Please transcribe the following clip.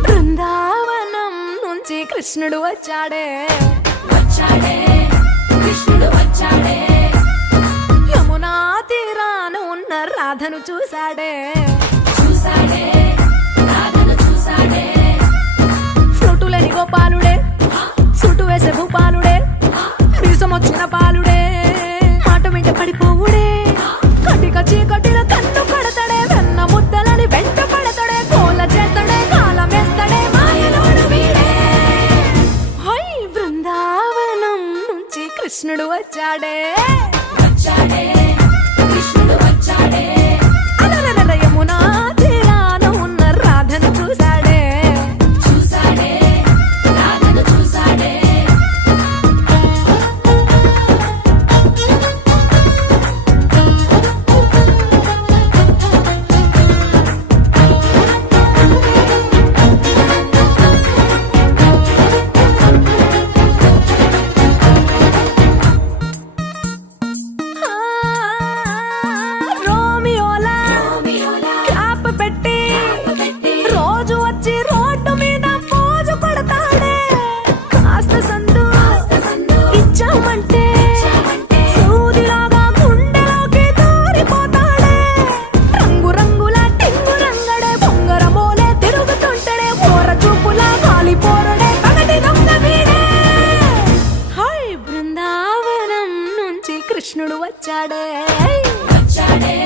బృందావనం నుంచి కృష్ణుడు వచ్చాడే కృష్ణుడు వచ్చాడే యమునా తీరాన ఉన్న రాధను చూశాడే రాధను చూసాడే ఫ్రూటులేని గోపాలుడే సుటు వేసే భూపాలుడే మీసమొచ్చిన పాలుడే మాట వెంట పడిపోవుడే కటిక చీకటిలో కన్ను కడతాడే వెన్న ముద్దలని వెంట పడతాడే కోల చేస్తాడే కాలం వేస్తాడే మాయలోడు వీడే హై బృందావనం నుంచి కృష్ణుడు వచ్చాడే కృష్ణుడు వచ్చాడే అలరల యమునా తీరాన ఉన్న రాధను చూశాడే రాధను చూసాడే ఆ, రోమియోలా క్యాప్ పెట్టి రోజు వచ్చి రోడ్డు మీద పోజు కొడతాడే కాస్త సందు ఇచ్చామంటే సూదిలాగా గుండెలోకి దూరిపోతాడే రంగు రంగుల టింగు రంగడే బొంగరమోలే తిరుగుతుంటాడే పోర చూపులా కాలిపోరడే పగటి దొంగ వీడే హై బృందావనం నుంచి కృష్ణుడు వచ్చాడే వచ్చాడే